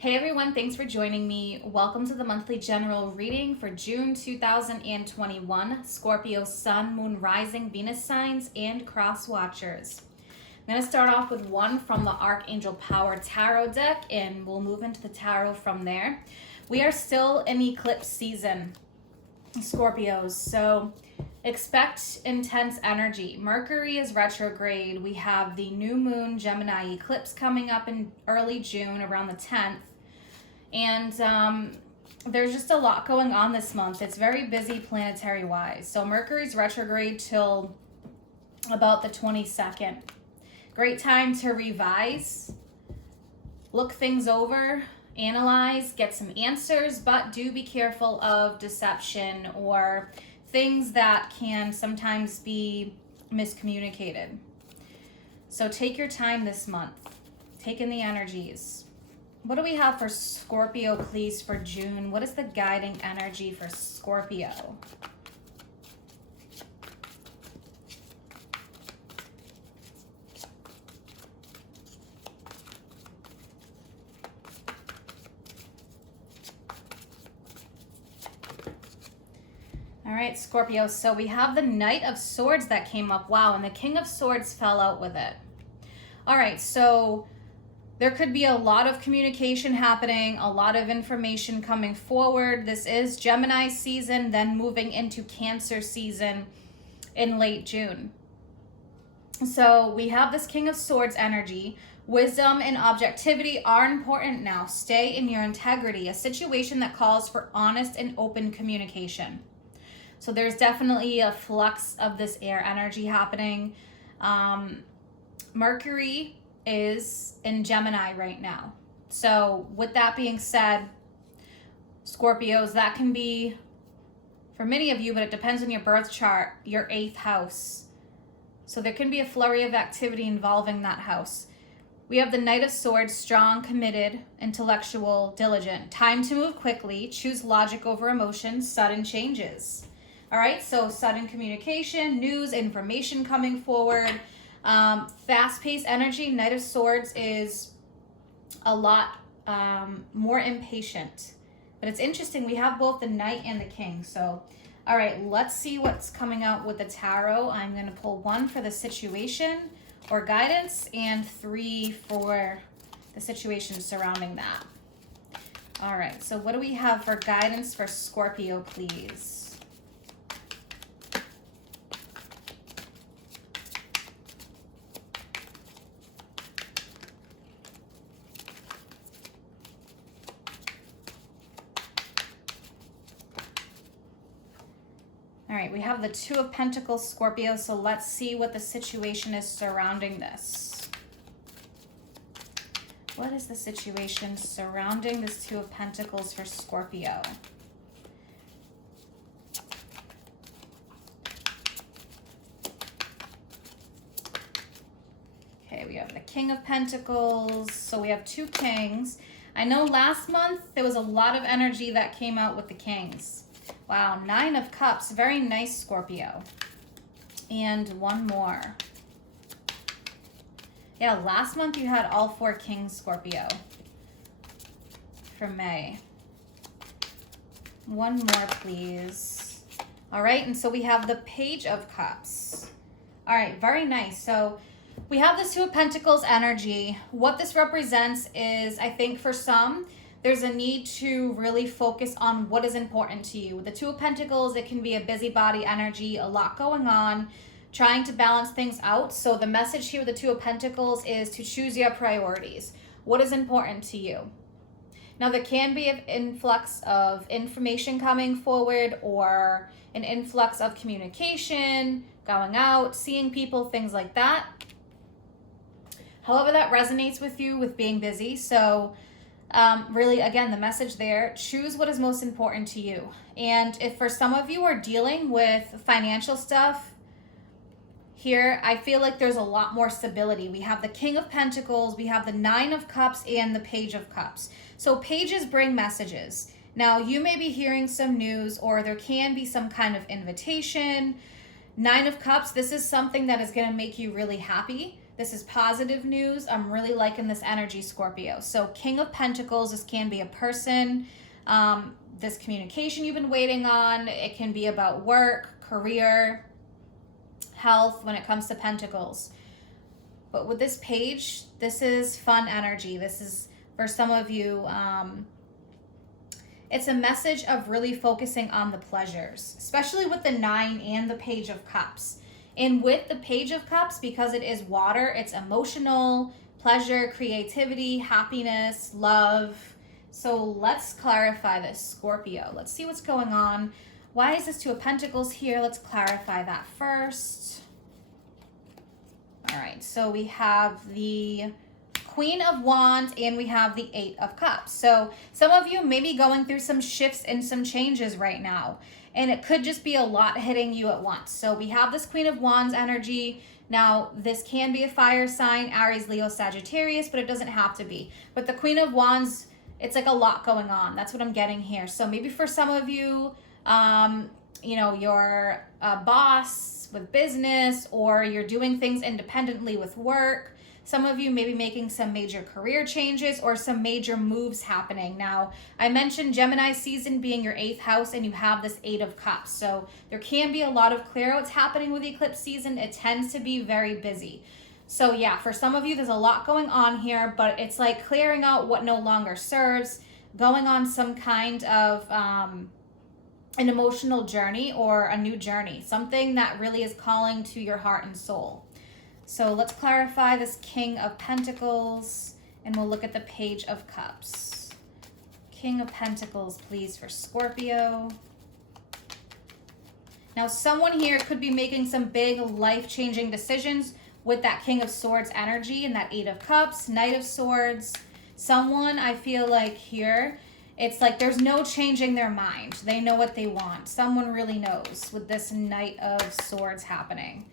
Hey everyone, thanks for joining me. Welcome to the monthly general reading for June 2021, Scorpio Sun, Moon, Rising, Venus signs, and cross watchers. I'm going to start off with one from the Archangel Power Tarot deck, and we'll move into the tarot from there. We are still in eclipse season, Scorpios, so expect intense energy. Mercury is retrograde. We have the new moon Gemini eclipse coming up in early June around the 10th. And there's just a lot going on this month. It's very busy planetary wise. So Mercury's retrograde till about the 22nd. Great time to revise, look things over, analyze, get some answers, but do be careful of deception or things that can sometimes be miscommunicated. So take your time this month. Take in the energies. What do we have for Scorpio, please, for June? What is the guiding energy for Scorpio? All right, Scorpio, so we have the Knight of Swords that came up. Wow, and the King of Swords fell out with it. All right, so there could be a lot of communication happening, a lot of information coming forward. This is Gemini season, then moving into Cancer season in late June. So we have this King of Swords energy. Wisdom and objectivity are important now. Stay in your integrity, a situation that calls for honest and open communication. So there's definitely a flux of this air energy happening. Mercury is in Gemini right now. So with that being said, Scorpios, that can be, for many of you, but it depends on your birth chart, your 8th house. So there can be a flurry of activity involving that house. We have the Knight of Swords, strong, committed, intellectual, diligent. Time to move quickly, choose logic over emotion, sudden changes. All right, so sudden communication, news, information coming forward. Fast-paced energy. Knight of Swords is a lot more impatient. But it's interesting, we have both the Knight and the King. So, all right, let's see what's coming out with the tarot. I'm going to pull 1 for the situation or guidance and 3 for the situation surrounding that. All right, so what do we have for guidance for Scorpio, please? All right, we have the 2 of Pentacles, Scorpio, so let's see what the situation is surrounding this. What is the situation surrounding this 2 of Pentacles for Scorpio? Okay, we have the King of Pentacles, so we have 2 Kings. I know last month there was a lot of energy that came out with the Kings. Wow, 9 of Cups. Very nice, Scorpio. And 1 more. Yeah, last month you had all 4 Kings, Scorpio, for May. 1 more, please. All right, and so we have the Page of Cups. All right, very nice. So we have this 2 of Pentacles energy. What this represents is, I think for some, there's a need to really focus on what is important to you. With the 2 of Pentacles, it can be a busybody energy, a lot going on, trying to balance things out. So the message here with the 2 of Pentacles is to choose your priorities. What is important to you? Now, there can be an influx of information coming forward or an influx of communication, going out, seeing people, things like that. However that resonates with you with being busy. So really, again, the message there, choose what is most important to you. And if for some of you are dealing with financial stuff, here, I feel like there's a lot more stability. We have the King of Pentacles, we have the 9 of Cups, and the Page of Cups. So pages bring messages. Now, you may be hearing some news, or there can be some kind of invitation. 9 of Cups, this is something that is going to make you really happy. This is positive news. I'm really liking this energy, Scorpio. So King of Pentacles, this can be a person, this communication you've been waiting on. It can be about work, career, health when it comes to Pentacles. But with this page, this is fun energy. This is, for some of you, it's a message of really focusing on the pleasures, especially with the 9 and the Page of Cups. And with the Page of Cups, because it is water, it's emotional, pleasure, creativity, happiness, love. So let's clarify this, Scorpio. Let's see what's going on. Why is this Two of Pentacles here? Let's clarify that first. All right, so we have the Queen of Wands and we have the 8 of Cups. So some of you may be going through some shifts and some changes right now. And it could just be a lot hitting you at once. So we have this Queen of Wands energy. Now, this can be a fire sign, Aries, Leo, Sagittarius, but it doesn't have to be. But the Queen of Wands, it's like a lot going on. That's what I'm getting here. So maybe for some of you, you know, you're a boss with business, or you're doing things independently with work. Some of you may be making some major career changes or some major moves happening. Now, I mentioned Gemini season being your 8th house, and you have this 8 of Cups. So there can be a lot of clear outs happening with eclipse season. It tends to be very busy. So yeah, for some of you, there's a lot going on here, but it's like clearing out what no longer serves, going on some kind of an emotional journey or a new journey, something that really is calling to your heart and soul. So let's clarify this King of Pentacles, and we'll look at the Page of Cups. King of Pentacles, please, for Scorpio. Now, someone here could be making some big life-changing decisions with that King of Swords energy and that 8 of Cups, Knight of Swords. Someone, I feel like here, it's like there's no changing their mind. They know what they want. Someone really knows with this Knight of Swords happening.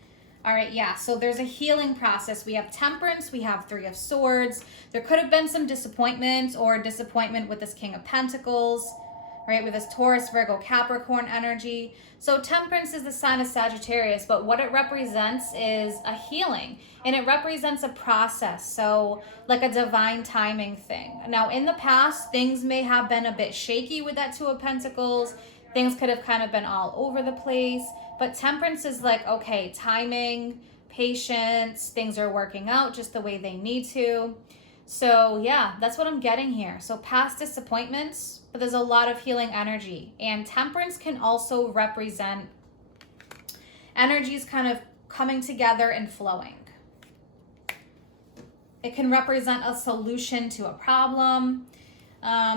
All right, yeah, so there's a healing process. We have Temperance, we have 3 of Swords. There could have been some disappointment or disappointment with this King of Pentacles, right, with this Taurus, Virgo, Capricorn energy. So Temperance is the sign of Sagittarius, but what it represents is a healing, and it represents a process, so like a divine timing thing. Now, in the past, things may have been a bit shaky with that 2 of Pentacles. Things could have kind of been all over the place. But Temperance is like, okay, timing, patience, things are working out just the way they need to. So yeah, that's what I'm getting here. So past disappointments, but there's a lot of healing energy. And Temperance can also represent energies kind of coming together and flowing. It can represent a solution to a problem.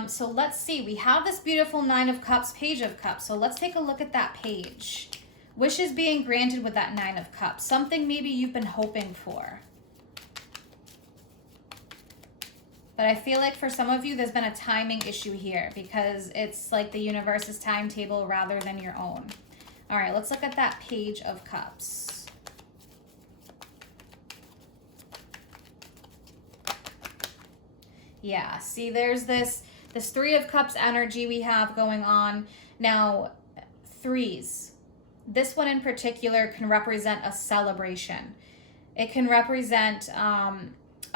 So let's see, we have this beautiful 9 of Cups, Page of Cups. So let's take a look at that page. Wishes being granted with that 9 of Cups. Something maybe you've been hoping for. But I feel like for some of you, there's been a timing issue here because it's like the universe's timetable rather than your own. All right, let's look at that Page of Cups. Yeah, see, there's this 3 of Cups energy we have going on. Now, 3s. This one in particular can represent a celebration. It can represent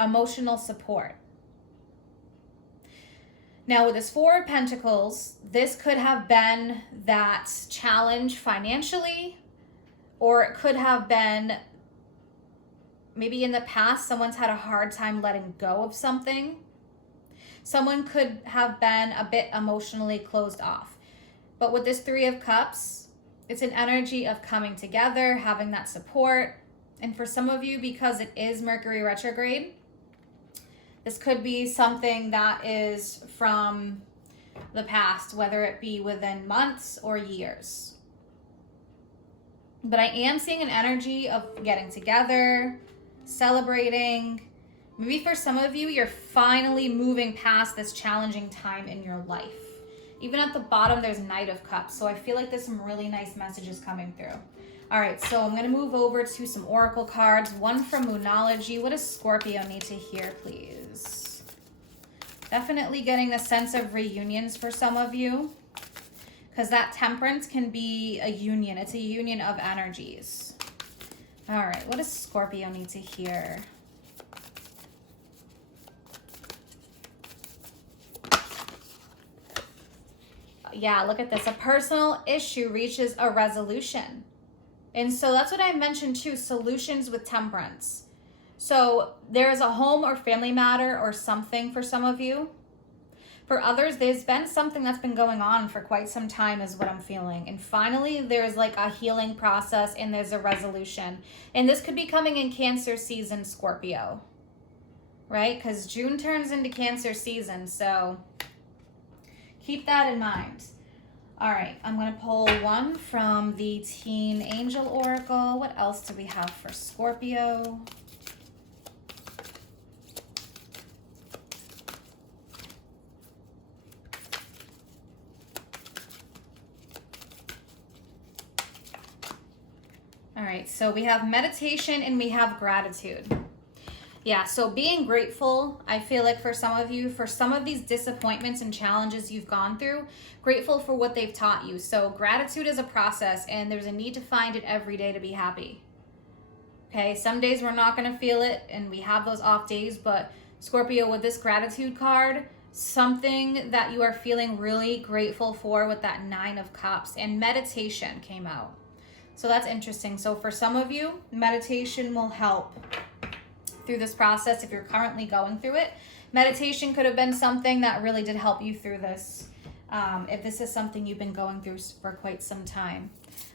emotional support. Now with this 4 of Pentacles, this could have been that challenge financially, or it could have been maybe in the past someone's had a hard time letting go of something. Someone could have been a bit emotionally closed off. But with this 3 of Cups, it's an energy of coming together, having that support. And for some of you, because it is Mercury retrograde, this could be something that is from the past, whether it be within months or years. But I am seeing an energy of getting together, celebrating. Maybe for some of you, you're finally moving past this challenging time in your life. Even at the bottom, there's Knight of Cups. So I feel like there's some really nice messages coming through. All right, so I'm going to move over to some oracle cards. One from Monology. What does Scorpio need to hear, please? Definitely getting the sense of reunions for some of you. Because that Temperance can be a union. It's a union of energies. All right, what does Scorpio need to hear? Yeah, look at this. A personal issue reaches a resolution. And so that's what I mentioned too, solutions with temperance. So there is a home or family matter or something for some of you. For others, there's been something that's been going on for quite some time is what I'm feeling. And finally, there's like a healing process and there's a resolution. And this could be coming in Cancer season, Scorpio, right? Because June turns into Cancer season. So keep that in mind. All right, I'm going to pull one from the Teen Angel Oracle. What else do we have for Scorpio? All right, so we have meditation and we have gratitude. Yeah, so being grateful, I feel like for some of you, for some of these disappointments and challenges you've gone through, grateful for what they've taught you. So gratitude is a process and there's a need to find it every day to be happy. Okay, some days we're not going to feel it and we have those off days, but Scorpio, with this gratitude card, something that you are feeling really grateful for with that 9 of Cups, and meditation came out. So that's interesting. So for some of you, meditation will help through this process if you're currently going through it. Meditation could have been something that really did help you through this, if this is something you've been going through for quite some time.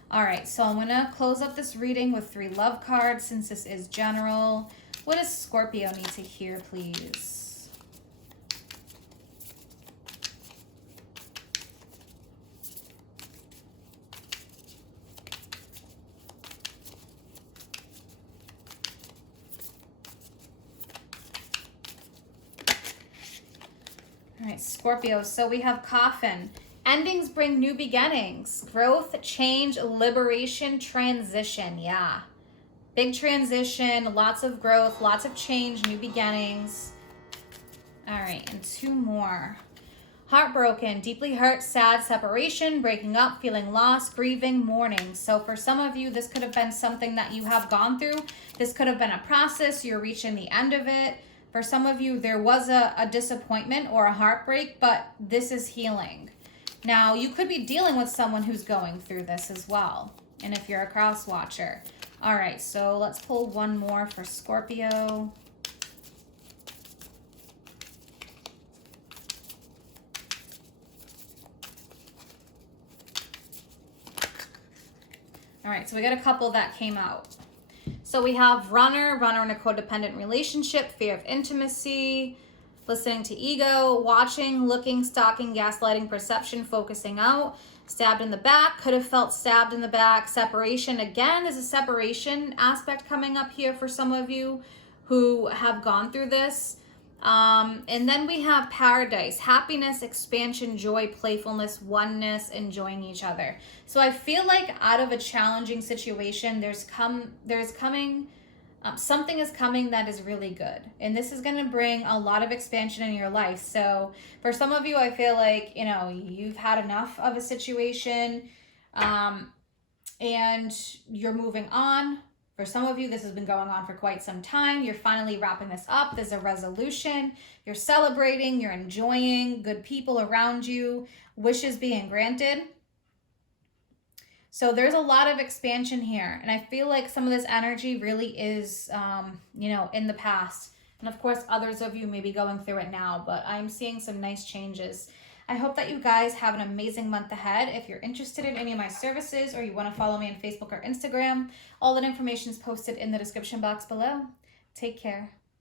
All right, so I'm gonna close up this reading with 3 love cards since this is general. What does Scorpio need to hear, please? All right, Scorpio, so we have Coffin. Endings bring new beginnings. Growth, change, liberation, transition. Yeah. Big transition, lots of growth, lots of change, new beginnings. All right, and 2 more. Heartbroken, deeply hurt, sad, separation, breaking up, feeling lost, grieving, mourning. So for some of you, this could have been something that you have gone through. This could have been a process. You're reaching the end of it. For some of you, there was a disappointment or a heartbreak, but this is healing. Now, you could be dealing with someone who's going through this as well. And if you're a cross watcher. All right, so let's pull one more for Scorpio. All right, so we got a couple that came out. So we have runner in a codependent relationship, fear of intimacy, listening to ego, watching, looking, stalking, gaslighting, perception, focusing out, stabbed in the back, could have felt stabbed in the back, separation. Again, there's a separation aspect coming up here for some of you who have gone through this. And then we have paradise, happiness, expansion, joy, playfulness, oneness, enjoying each other. So I feel like out of a challenging situation, something is coming that is really good. And this is going to bring a lot of expansion in your life. So for some of you, I feel like, you've had enough of a situation, and you're moving on. For some of you, this has been going on for quite some time. You're finally wrapping this up. There's a resolution. You're celebrating. You're enjoying good people around you. Wishes being granted. So there's a lot of expansion here. And I feel like some of this energy really is, in the past. And of course, others of you may be going through it now. But I'm seeing some nice changes. I hope that you guys have an amazing month ahead. If you're interested in any of my services or you want to follow me on Facebook or Instagram, all that information is posted in the description box below. Take care.